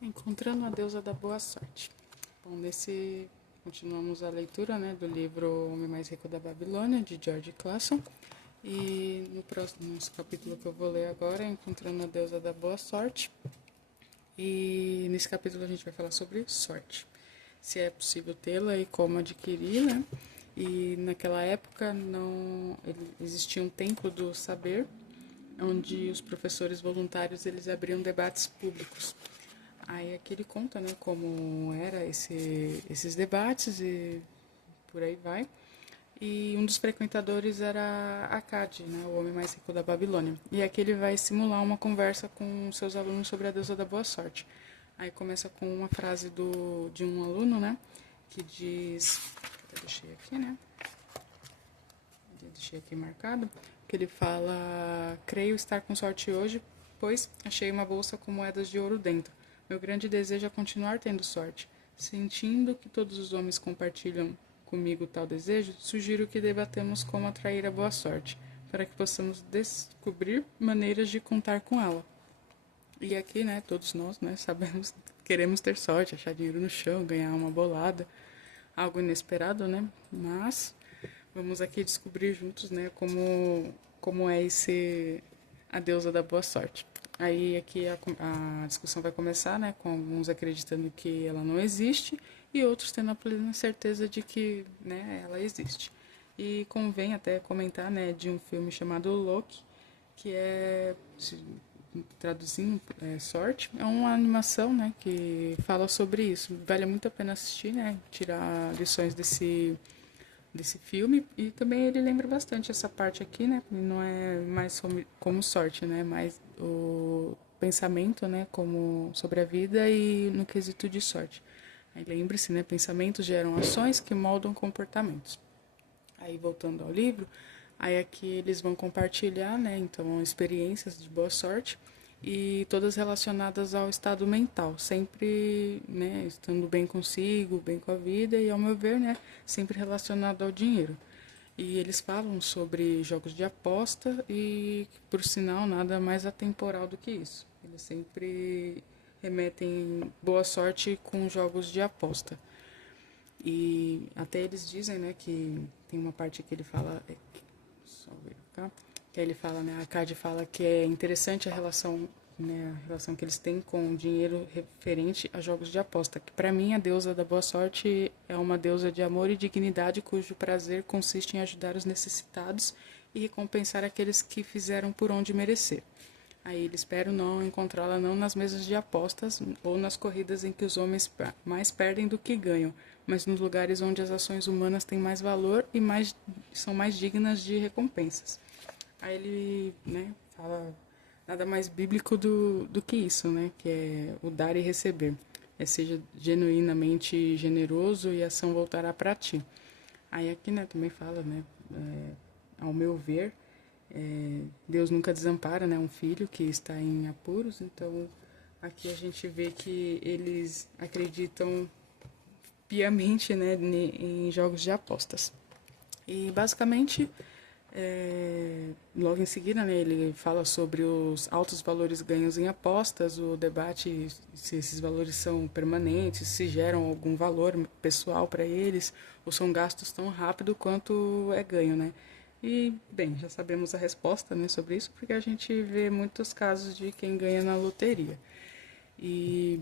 Encontrando a deusa da boa sorte. Bom, continuamos a leitura, né, do livro O Homem Mais Rico da Babilônia, de George Clason. E nosso capítulo que eu vou ler agora é Encontrando a Deusa da Boa Sorte. E nesse capítulo a gente vai falar sobre sorte. Se é possível tê-la e como adquirir, né? E naquela época existia um templo do saber, onde os professores voluntários eles abriam debates públicos. Aí aqui ele conta, né, como era esses debates e por aí vai. E um dos frequentadores era Akkad, né, o homem mais rico da Babilônia. E aqui ele vai simular uma conversa com seus alunos sobre a deusa da boa sorte. Aí começa com uma frase de um aluno, né, que diz, eu deixei aqui, né, deixei aqui marcado, que ele fala: creio estar com sorte hoje, pois achei uma bolsa com moedas de ouro dentro. Meu grande desejo é continuar tendo sorte. Sentindo que todos os homens compartilham comigo tal desejo, sugiro que debatamos como atrair a boa sorte, para que possamos descobrir maneiras de contar com ela. E aqui, né, todos nós, né, sabemos, queremos ter sorte, achar dinheiro no chão, ganhar uma bolada, algo inesperado, né? Mas vamos aqui descobrir juntos, né, como é a deusa da boa sorte. Aí aqui a discussão vai começar, né, com alguns acreditando que ela não existe e outros tendo a plena certeza de que, né, ela existe. E convém até comentar, né, de um filme chamado Loki, que é, traduzindo, Sorte, é uma animação, né, que fala sobre isso. Vale muito a pena assistir, né, tirar lições desse filme, e também ele lembra bastante essa parte aqui, né? Não é mais como sorte, né? Mais o pensamento, né? Como sobre a vida e no quesito de sorte. Aí lembre-se, né? Pensamentos geram ações que moldam comportamentos. Aí voltando ao livro, aí aqui eles vão compartilhar, né? Então experiências de boa sorte e todas relacionadas ao estado mental, sempre, né, estando bem consigo, bem com a vida e, ao meu ver, né, sempre relacionado ao dinheiro. E eles falam sobre jogos de aposta e, por sinal, nada mais atemporal do que isso. Eles sempre remetem boa sorte com jogos de aposta. E até eles dizem, né, que tem uma parte que ele fala, só ver cá, que ele fala, né, a Card fala que é interessante a relação, né, a relação que eles têm com o dinheiro referente a jogos de aposta. Que para mim a deusa da boa sorte é uma deusa de amor e dignidade cujo prazer consiste em ajudar os necessitados e recompensar aqueles que fizeram por onde merecer. Aí ele espera não encontrá-la não nas mesas de apostas ou nas corridas em que os homens mais perdem do que ganham, mas nos lugares onde as ações humanas têm mais valor e são mais dignas de recompensas. Aí ele, né, fala nada mais bíblico do que isso, né, que é o dar e receber. Seja genuinamente generoso e a ação voltará para ti. Aí aqui, né, também fala, né, ao meu ver, Deus nunca desampara, né, um filho que está em apuros. Então aqui a gente vê que eles acreditam piamente, né, em jogos de apostas. E basicamente, logo em seguida, né, ele fala sobre os altos valores ganhos em apostas, o debate se esses valores são permanentes, se geram algum valor pessoal para eles, ou são gastos tão rápido quanto é ganho, né? E, bem, já sabemos a resposta, né, sobre isso, porque a gente vê muitos casos de quem ganha na loteria. E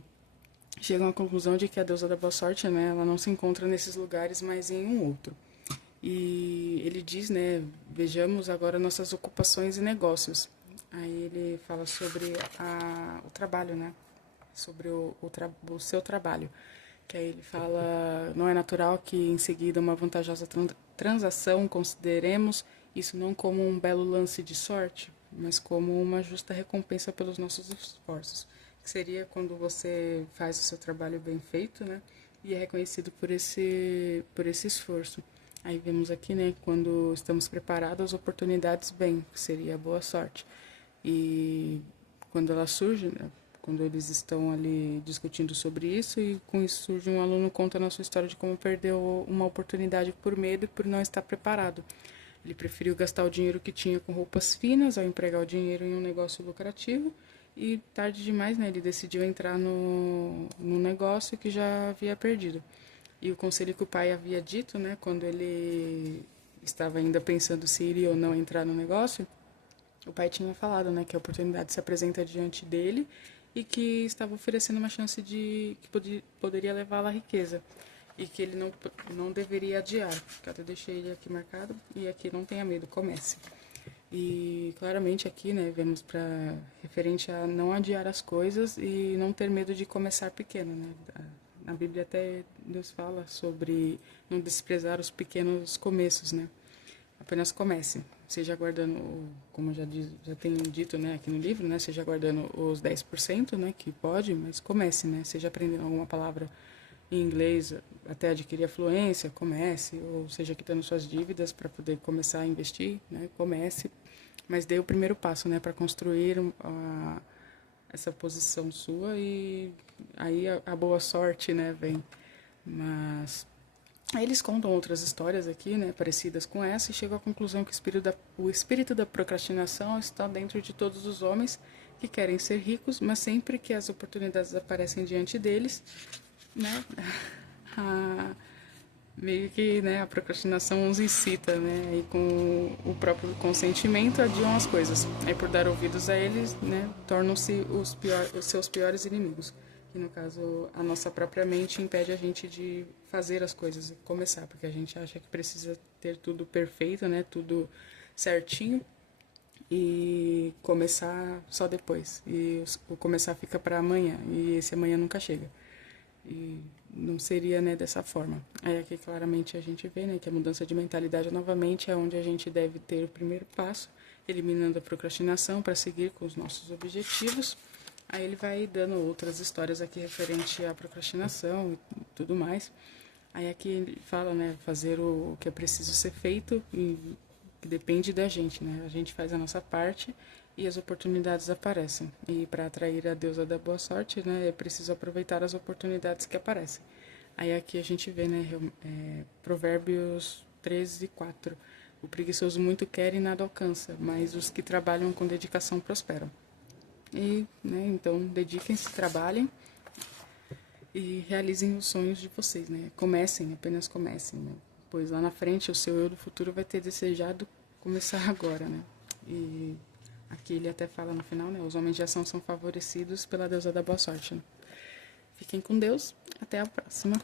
chegam à conclusão de que a deusa da boa sorte, né, ela não se encontra nesses lugares, mas em um outro. E ele diz, né, vejamos agora nossas ocupações e negócios. Aí ele fala sobre o trabalho, né, sobre o seu trabalho. Que aí ele fala, não é natural que em seguida uma vantajosa transação consideremos isso não como um belo lance de sorte, mas como uma justa recompensa pelos nossos esforços. Que seria quando você faz o seu trabalho bem feito, né, e é reconhecido por esse esforço. Aí vemos aqui, né, quando estamos preparados, as oportunidades vêm, que seria a boa sorte. E quando ela surge, né, quando eles estão ali discutindo sobre isso, e com isso surge um aluno contando a sua história de como perdeu uma oportunidade por medo e por não estar preparado. Ele preferiu gastar o dinheiro que tinha com roupas finas ao empregar o dinheiro em um negócio lucrativo, e tarde demais, né, ele decidiu entrar no negócio que já havia perdido. E o conselho que o pai havia dito, né, quando ele estava ainda pensando se iria ou não entrar no negócio, o pai tinha falado, né, que a oportunidade se apresenta diante dele e que estava oferecendo uma chance de que poderia levá-la à riqueza e que ele não deveria adiar. Eu deixei ele aqui marcado e aqui não tenha medo, comece. E claramente aqui, né, vemos para referente a não adiar as coisas e não ter medo de começar pequeno, né? Na Bíblia até Deus fala sobre não desprezar os pequenos começos, né? Apenas comece, seja guardando, como já tenho dito, né, aqui no livro, né, seja guardando os 10%, né, que pode, mas comece, né, seja aprendendo alguma palavra em inglês até adquirir a fluência, comece, ou seja, quitando suas dívidas para poder começar a investir, né, comece, mas dê o primeiro passo, né, para construir essa posição sua e aí a boa sorte, né, vem. Mas aí eles contam outras histórias aqui, né, parecidas com essa, e chegam à conclusão que o espírito da procrastinação está dentro de todos os homens que querem ser ricos, mas sempre que as oportunidades aparecem diante deles, né, meio que, né, a procrastinação os incita, né, e com o próprio consentimento adiam as coisas. Aí por dar ouvidos a eles, né, tornam-se os seus piores inimigos. Que no caso a nossa própria mente impede a gente de fazer as coisas e começar, porque a gente acha que precisa ter tudo perfeito, né, tudo certinho e começar só depois. E o começar fica para amanhã e esse amanhã nunca chega. E não seria, né, dessa forma. Aí aqui claramente a gente vê, né, que a mudança de mentalidade novamente é onde a gente deve ter o primeiro passo, eliminando a procrastinação para seguir com os nossos objetivos. Aí ele vai dando outras histórias aqui referente à procrastinação e tudo mais. Aí aqui ele fala, né, fazer o que é preciso ser feito e que depende da gente, né? A gente faz a nossa parte e as oportunidades aparecem. E para atrair a deusa da boa sorte, né, é preciso aproveitar as oportunidades que aparecem. Aí aqui a gente vê, né, Provérbios 13:4. O preguiçoso muito quer e nada alcança, mas os que trabalham com dedicação prosperam. E, né, então, dediquem-se, trabalhem e realizem os sonhos de vocês, né? Comecem, apenas comecem, né? Pois lá na frente o seu eu do futuro vai ter desejado começar agora, né? E aqui ele até fala no final, né? Os homens de ação são favorecidos pela deusa da boa sorte, né? Fiquem com Deus, até a próxima.